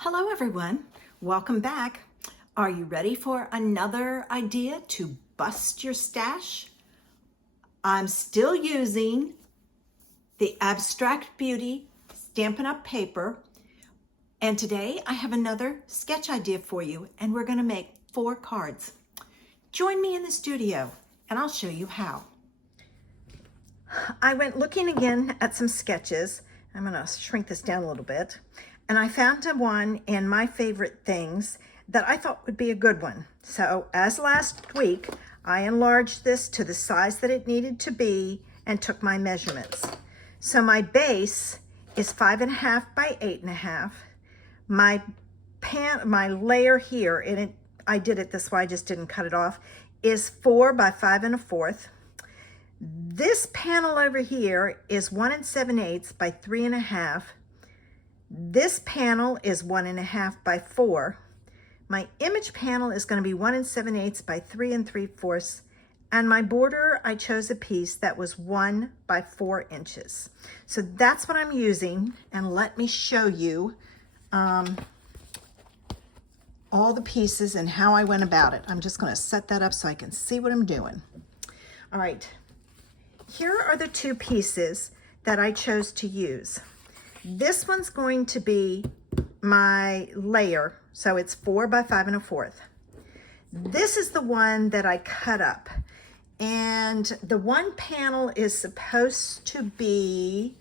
Hello everyone, welcome back. Are you ready for another idea to bust your stash? I'm still using the Abstract Beauty Stampin' Up paper, and today I have another sketch idea for you, and we're going to make 4 cards. Join me in the studio and I'll show you how. I went looking again at some sketches. I'm going to shrink this down a little bit. And I found one in my favorite things that I thought would be a good one. So as last week, I enlarged this to the size that it needed to be and took my measurements. So my base is 5.5 by 8.5. My layer here, and I did it this way, I just didn't cut it off, is 4 by 5 1/4. This panel over here is 1 7/8 by 3 1/2. This panel is 1 1/2 by 4. My image panel is going to be 1 7/8 by 3 3/4. And my border, I chose a piece that was 1 by 4 inches. So that's what I'm using. And let me show you all the pieces and how I went about it. I'm just going to set that up so I can see what I'm doing. All right. Here are the 2 pieces that I chose to use. This one's going to be my layer, so it's 4 by 5 1/4. This is the one that I cut up, and the one panel is supposed to be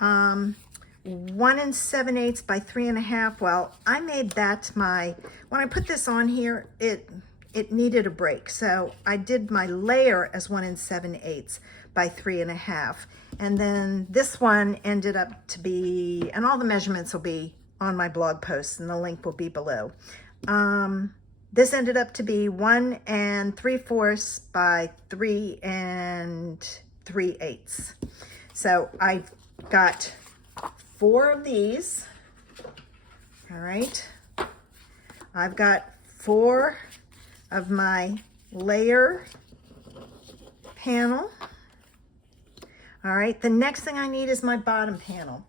1 7/8 by 3 1/2. Well, I made that when I put this on here, it needed a break, so I did my layer as 1 7/8 by 3 1/2. And then this one ended up to be, and all the measurements will be on my blog post and the link will be below. This ended up to be 1 3/4 by 3 3/8. So I've got 4 of these. All right. I've got 4 of my layer panel. All right, the next thing I need is my bottom panel.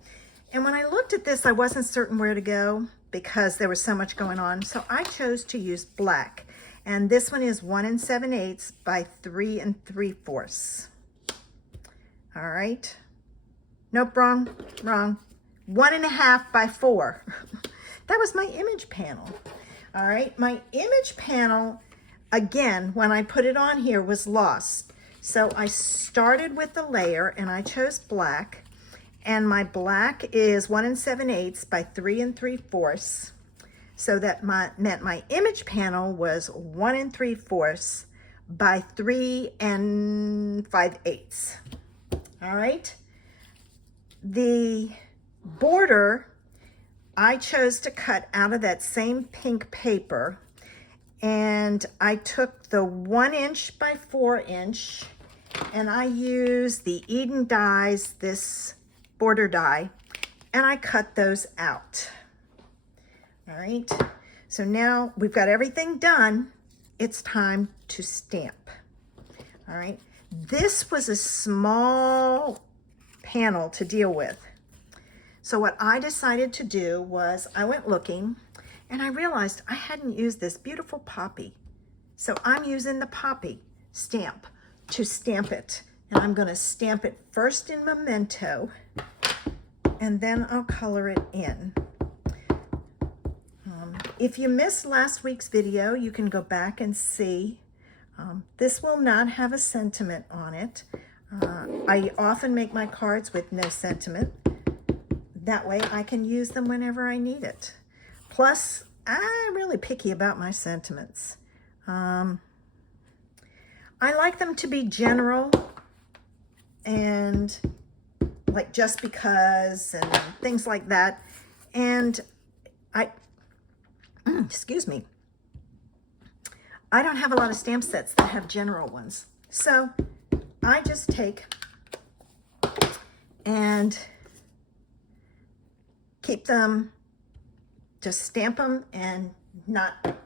And when I looked at this, I wasn't certain where to go because there was so much going on. So I chose to use black. And this one is 1 7/8 by 3 3/4. All right. Nope, wrong. 1 1/2 by 4. That was my image panel. All right, my image panel, again, when I put it on here, was lost. So I started with the layer and I chose black, and my black is 1 7/8 by 3 3/4. So that meant my image panel was 1 3/4 by 3 5/8. All right. The border I chose to cut out of that same pink paper, and I took the 1 inch by 4 inch, and I used the Eden dies, this border die, and I cut those out. All right, so now we've got everything done. It's time to stamp. All right, this was a small panel to deal with. So what I decided to do was I went looking, and I realized I hadn't used this beautiful poppy. So I'm using the poppy stamp to stamp it. And I'm going to stamp it first in Memento, and then I'll color it in. If you missed last week's video, you can go back and see. This will not have a sentiment on it. I often make my cards with no sentiment. That way I can use them whenever I need it. Plus, I'm really picky about my sentiments. I like them to be general and like just because and things like that. And excuse me, I don't have a lot of stamp sets that have general ones. So I just take and keep them, just stamp them and not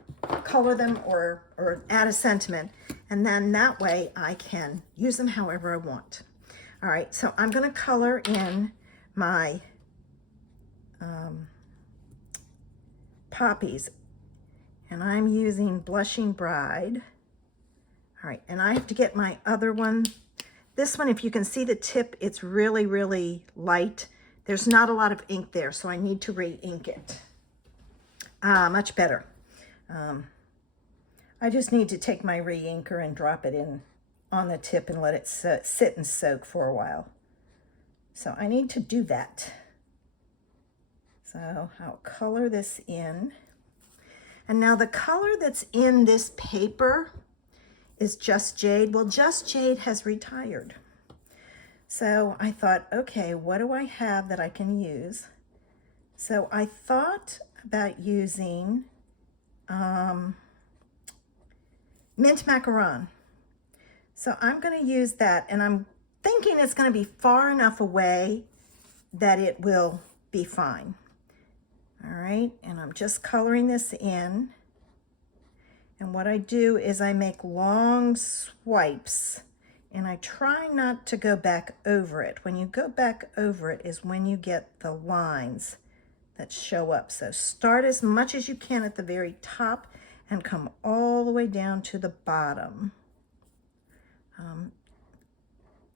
color them or add a sentiment. And then that way I can use them however I want. All right, so I'm going to color in my poppies. And I'm using Blushing Bride. All right, and I have to get my other one. This one, if you can see the tip, it's really, really light. There's not a lot of ink there, so I need to re-ink it. Much better. I just need to take my re-inker and drop it in on the tip and let it sit and soak for a while. So I need to do that. So I'll color this in. And now the color that's in this paper is Just Jade. Well, Just Jade has retired. So I thought, okay, what do I have that I can use? So I thought about using mint macaron. So I'm going to use that, and I'm thinking it's going to be far enough away that it will be fine. All right, and I'm just coloring this in. And what I do is I make long swipes, and I try not to go back over it. When you go back over it is when you get the lines that show up. So start as much as you can at the very top and come all the way down to the bottom,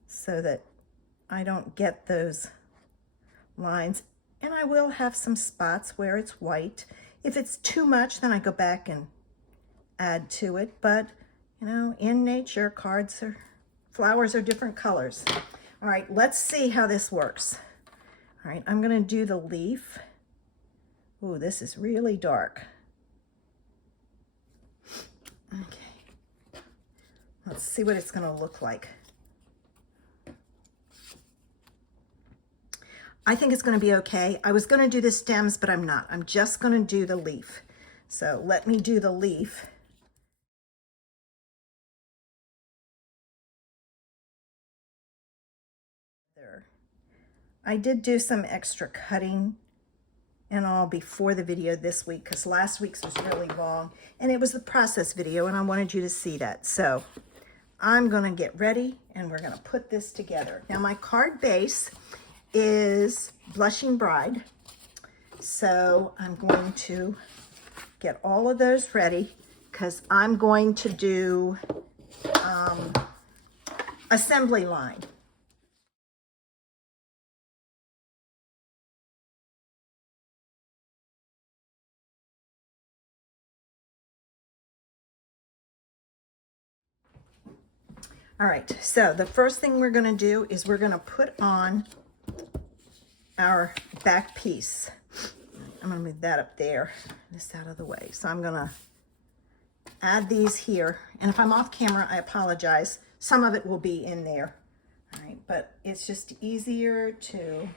so that I don't get those lines. And I will have some spots where it's white. If it's too much, then I go back and add to it. But, you know, in nature, flowers are different colors. All right, let's see how this works. All right, I'm gonna do the leaf. Ooh, this is really dark. Okay, let's see what it's gonna look like. I think it's going to be okay. I was going to do the stems, but I'm not. I'm just going to do the leaf. So let me do the leaf. There. I did do some extra cutting and all before the video this week, because last week's was really long and it was the process video and I wanted you to see that. So I'm going to get ready and we're going to put this together. Now my card base is Blushing Bride. So I'm going to get all of those ready because I'm going to do assembly line. All right, so the first thing we're going to do is we're going to put on our back piece. I'm going to move that up there, this out of the way. So I'm going to add these here. And if I'm off camera, I apologize. Some of it will be in there. All right, but it's just easier to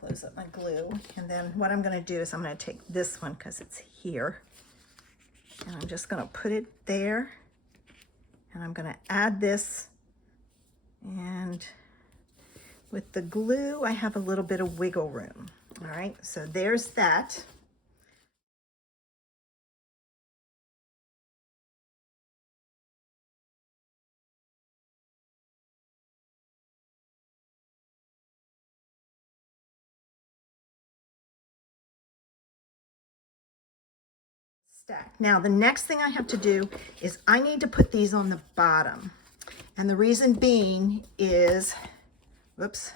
close up my glue. And then what I'm going to do is I'm going to take this one because it's here. And I'm just going to put it there. And I'm going to add this. And with the glue, I have a little bit of wiggle room. All right, so there's that. Stack. Now the next thing I have to do is I need to put these on the bottom. And the reason being is, whoops,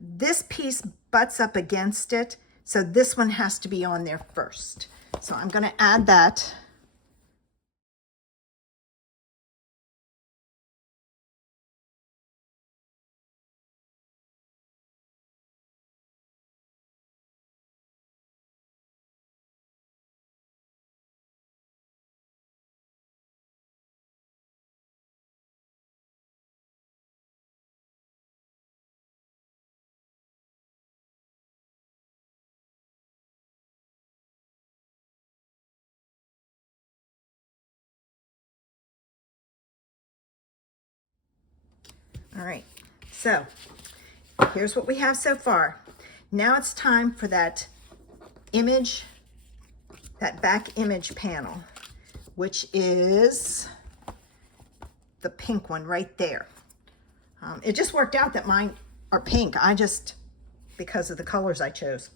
this piece butts up against it. So this one has to be on there first. So I'm going to add that. All right, so here's what we have so far. Now it's time for that image, that back image panel, which is the pink one right there. It just worked out that mine are pink. Because of the colors I chose.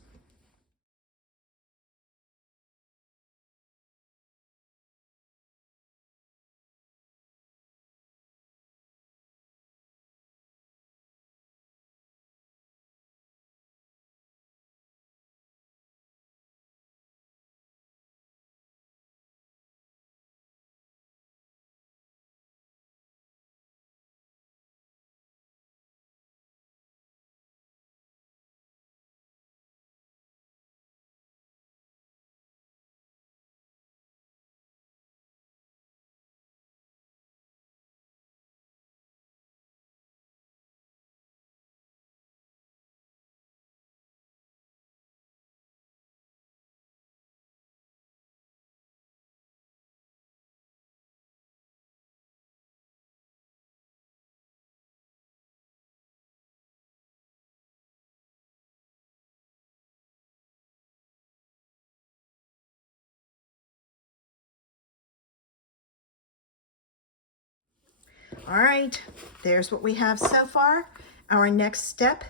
All right, there's what we have so far. Our next step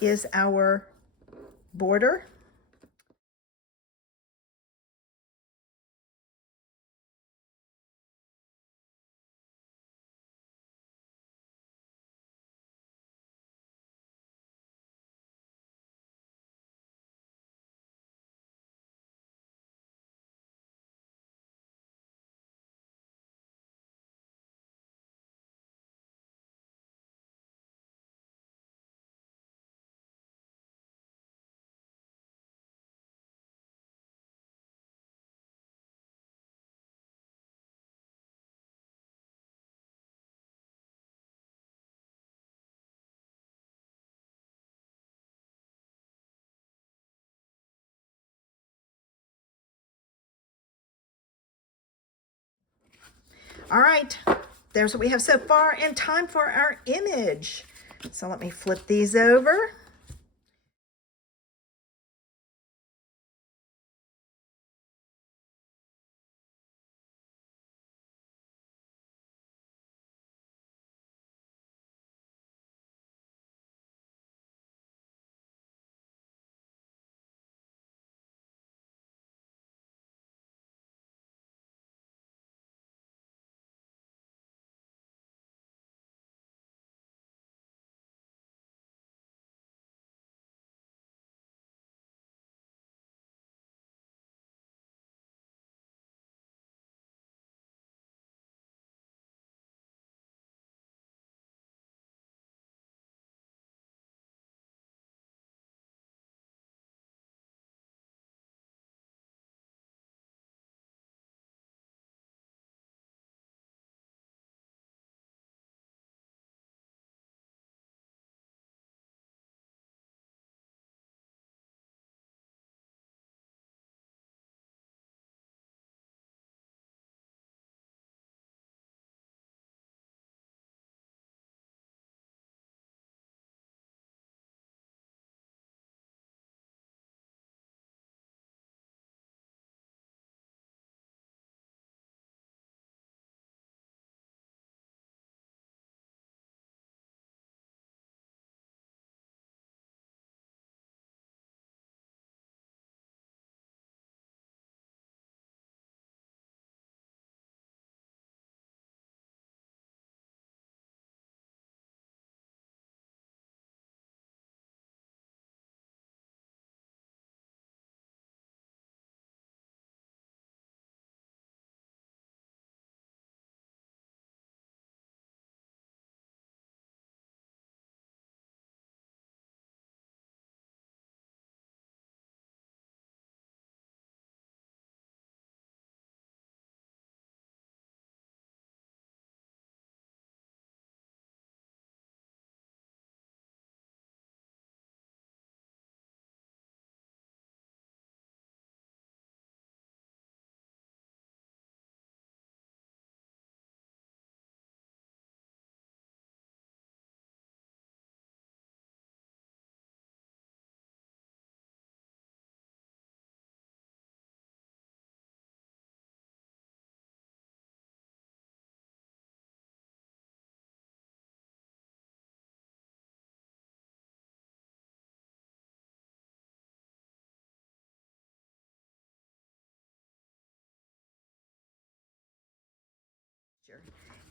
is our border. All right, there's what we have so far, and time for our image. So let me flip these over.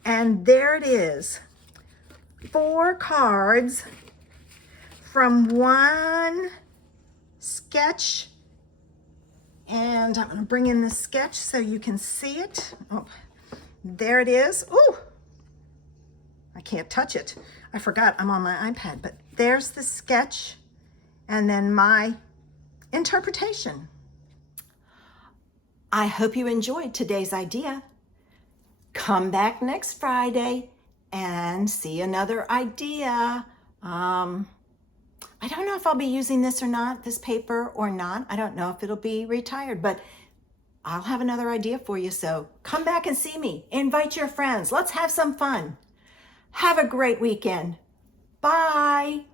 And there it is. 4 cards from one sketch. And I'm going to bring in the sketch so you can see it. Oh, there it is. Ooh, I can't touch it. I forgot I'm on my iPad, but there's the sketch and then my interpretation. I hope you enjoyed today's idea. Come back next Friday and see another idea. I don't know if I'll be using this or not, this paper or not. I don't know if it'll be retired, but I'll have another idea for you. So come back and see me. Invite your friends. Let's have some fun. Have a great weekend. Bye.